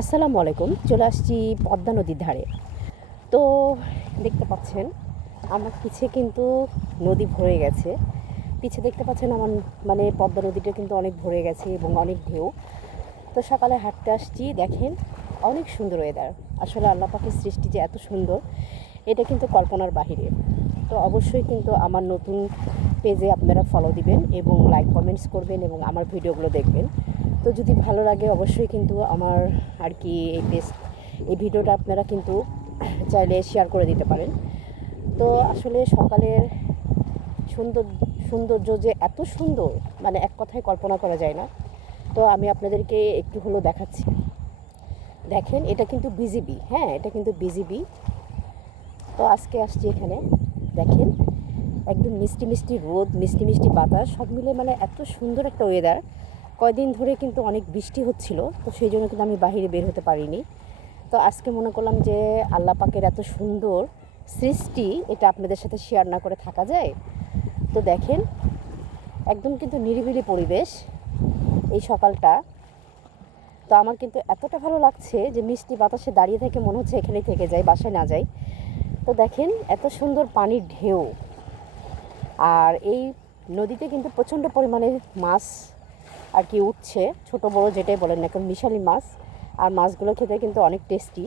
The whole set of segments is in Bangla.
আসসালামু আলাইকুম। চলে আসছি পদ্মা নদীর ধারে। তো দেখতে পাচ্ছেন আমার পিছে কিন্তু নদী ভরে গেছে। পিছে দেখতে পাচ্ছেন আমার পদ্মা নদীটা কিন্তু অনেক ভরে গেছে এবং অনেক ঢেউ। তো সকালে হাঁটতে আসছি, দেখেন অনেক সুন্দর ওয়েদার। আসলে আল্লাহ পাকের সৃষ্টি যে এত সুন্দর, এটা কিন্তু কল্পনার বাহিরে। তো অবশ্যই কিন্তু আমার নতুন পেজে আপনারা ফলো দিবেন এবং লাইক কমেন্টস করবেন এবং আমার ভিডিওগুলো দেখবেন। তো যদি ভালো লাগে অবশ্যই কিন্তু আমার আর কি এই ভিডিওটা আপনারা কিন্তু চাইলে শেয়ার করে দিতে পারেন। তো আসলে সকালের সুন্দর সৌন্দর্য যে এত সুন্দর, এক কথায় কল্পনা করা যায় না। তো আমি আপনাদেরকে একটু হলেও দেখাচ্ছি। দেখেন এটা কিন্তু বিজিবি, হ্যাঁ এটা কিন্তু বিজিবি। তো আজকে আসছি এখানে, দেখেন একদম মিষ্টি মিষ্টি রোদ, মিষ্টি মিষ্টি বাতাস, সব মিলে এত সুন্দর একটা ওয়েদার। কয়দিন ধরে কিন্তু অনেক বৃষ্টি হচ্ছিল, তো সেই জন্য কিন্তু আমি বাইরে বের হতে পারিনি। তো আজকে মনে করলাম যে আল্লাহ পাকের এত সুন্দর সৃষ্টি, এটা আপনাদের সাথে শেয়ার না করে থাকা যায়। তো দেখেন একদম কিন্তু নিরিবিলি পরিবেশ এই সকালটা। তো আমার কিন্তু এতটা ভালো লাগছে যে মিষ্টি বাতাসে দাঁড়িয়ে থেকে মনে হচ্ছে এখানেই থেকে যাই, বাসায় না যাই। তো দেখেন এত সুন্দর পানির ঢেউ, আর এই নদীতে কিন্তু প্রচণ্ড পরিমাণে মাছ আর কি উঠছে, ছোট বড় যেটাই বলেন না কারণ মিশালি মাছ। আর মাছগুলো খেতে কিন্তু অনেক টেস্টি।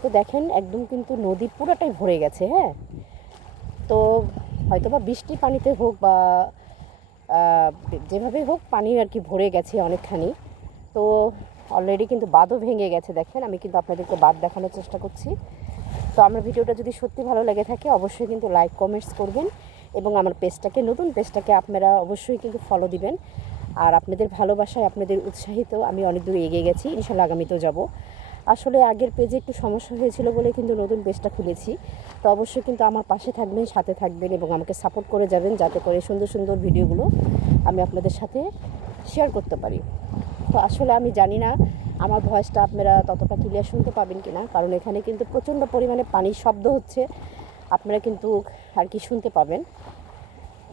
তো দেখেন একদম কিন্তু নদী পুরোটাই ভরে গেছে, হ্যাঁ। তো হয়তো বা বৃষ্টি পানিতে হোক বা যেভাবে হোক পানি আর কি ভরে গেছে অনেকখানি। তো অলরেডি কিন্তু বাঁধও ভেঙে গেছে, দেখেন আমি কিন্তু আপনাদেরকে বাঁধ দেখানোর চেষ্টা করছি। তো আমার ভিডিওটা যদি সত্যি ভালো লেগে থাকে অবশ্যই কিন্তু লাইক কমেন্টস করবেন এবং আমার পেজটাকে, নতুন পেজটাকে আপনারা অবশ্যই কিন্তু ফলো দিবেন। আর আপনাদের ভালোবাসায়, আপনাদের উৎসাহিত আমি অনেক দূর এগিয়ে গেছি, ইনশাল্লাহ আগামীতেও যাব। আসলে আগের পেজে একটু সমস্যা হয়েছিল বলে কিন্তু নতুন পেজটা খুলেছি। তো অবশ্যই কিন্তু আমার পাশে থাকবেন, সাথে থাকবেন এবং আমাকে সাপোর্ট করে যাবেন, যাতে করে সুন্দর সুন্দর ভিডিওগুলো আমি আপনাদের সাথে শেয়ার করতে পারি। তো আসলে আমি জানি না আমার ভয়েসটা আপনারা ততটা ক্লিয়ার শুনতে পাবেন কি না, কারণ এখানে কিন্তু প্রচণ্ড পরিমাণে পানির শব্দ হচ্ছে, আপনারা কিন্তু আর কি শুনতে পাবেন।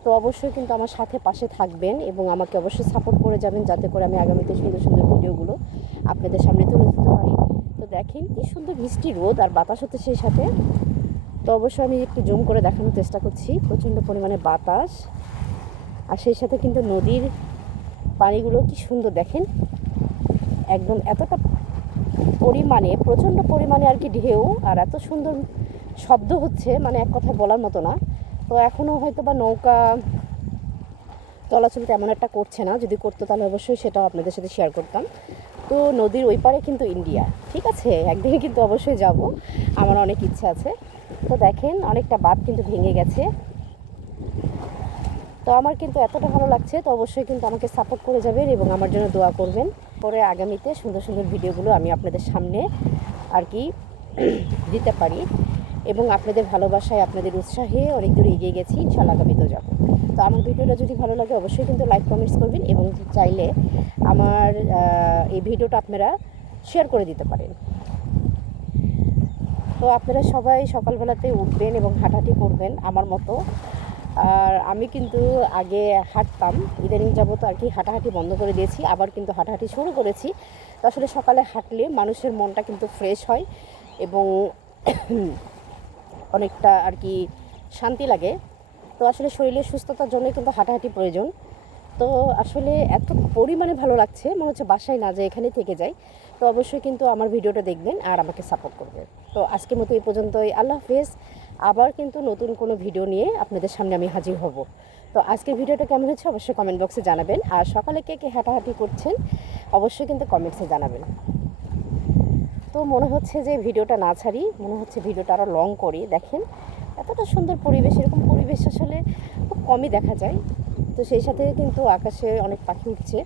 তো অবশ্যই কিন্তু আমার সাথে পাশে থাকবেন এবং আমাকে অবশ্যই সাপোর্ট করে যাবেন, যাতে করে আমি আগামীতে সুন্দর সুন্দর ভিডিওগুলো আপনাদের সামনে তুলে ধরতে পারি। তো দেখেন কি সুন্দর মিষ্টি রোদ আর বাতাস হচ্ছে সেই সাথে। তো অবশ্যই আমি একটু জুম করে দেখানোর চেষ্টা করছি, প্রচণ্ড পরিমাণে বাতাস আর সেই সাথে কিন্তু নদীর পানিগুলো কি সুন্দর দেখেন, একদম এতটা পরিমাণে, প্রচণ্ড পরিমাণে আর কি ঢেউ, আর এত সুন্দর শব্দ হচ্ছে, এক কথা বলার মতো না। তো এখনও হয়তো বা নৌকা চলাচল তেমন একটা করছে না, যদি করতো তাহলে অবশ্যই সেটাও আপনাদের সাথে শেয়ার করতাম। তো নদীর ওই পারে কিন্তু ইন্ডিয়া, ঠিক আছে, একদিন কিন্তু অবশ্যই যাব, আমার অনেক ইচ্ছা আছে। তো দেখেন অনেকটা বাঁধ কিন্তু ভেঙে গেছে। তো আমার কিন্তু এতটা ভালো লাগছে, তো অবশ্যই কিন্তু আমাকে সাপোর্ট করে যাবেন এবং আমার জন্য দোয়া করবেন, পরে আগামীতে সুন্দর সুন্দর ভিডিওগুলো আমি আপনাদের সামনে আর কি দিতে পারি। এবং আপনাদের ভালোবাসায়, আপনাদের উৎসাহে অনেক দূর এগিয়ে গেছি, ইনশাআল্লাহ আগামীতেও যাব। তো আমার ভিডিওটা যদি ভালো লাগে অবশ্যই কিন্তু লাইক কমেন্টস করবেন এবং চাইলে আমার এই ভিডিওটা আপনারা শেয়ার করে দিতে পারেন। তো আপনারা সবাই সকালবেলাতে উঠবেন এবং হাঁটাহাঁটি করবেন আমার মতো। আর আমি কিন্তু আগে হাঁটতাম, ইদানিং যাবত আর কি হাঁটাহাঁটি বন্ধ করে দিয়েছি, আবার কিন্তু হাঁটাহাঁটি শুরু করেছি। তো আসলে সকালে হাঁটলে মানুষের মনটা কিন্তু ফ্রেশ হয় এবং অনেকটা আর কি শান্তি লাগে। তো আসলে শরীরের সুস্থতার জন্য কিন্তু হাঁটাহাঁটি প্রয়োজন। তো আসলে এত পরিমাণে ভালো লাগছে, মনে হচ্ছে বাসায় না যায় এখানে থেকে যাই। তো অবশ্যই কিন্তু আমার ভিডিওটা দেখবেন আর আমাকে সাপোর্ট করবেন। তো আজকের মতো এই পর্যন্তই, আল্লাহ হাফেজ। আবার কিন্তু নতুন কোনো ভিডিও নিয়ে আপনাদের সামনে আমি হাজির হব। তো আজকের ভিডিওটা কেমন হচ্ছে অবশ্যই কমেন্ট বক্সে জানাবেন, আর সকালে কে কে হাঁটাহাঁটি করছেন অবশ্যই কিন্তু কমেন্টসে জানাবেন। তো মনে হচ্ছে যে ভিডিওটা না ছাড়ি, মনে হচ্ছে ভিডিওটা আরও লং করি। দেখেন এতটা সুন্দর পরিবেশ, এরকম পরিবেশ আসলে খুব কমই দেখা যায়। তো সেই সাথে কিন্তু আকাশে অনেক পাখি উঠছে।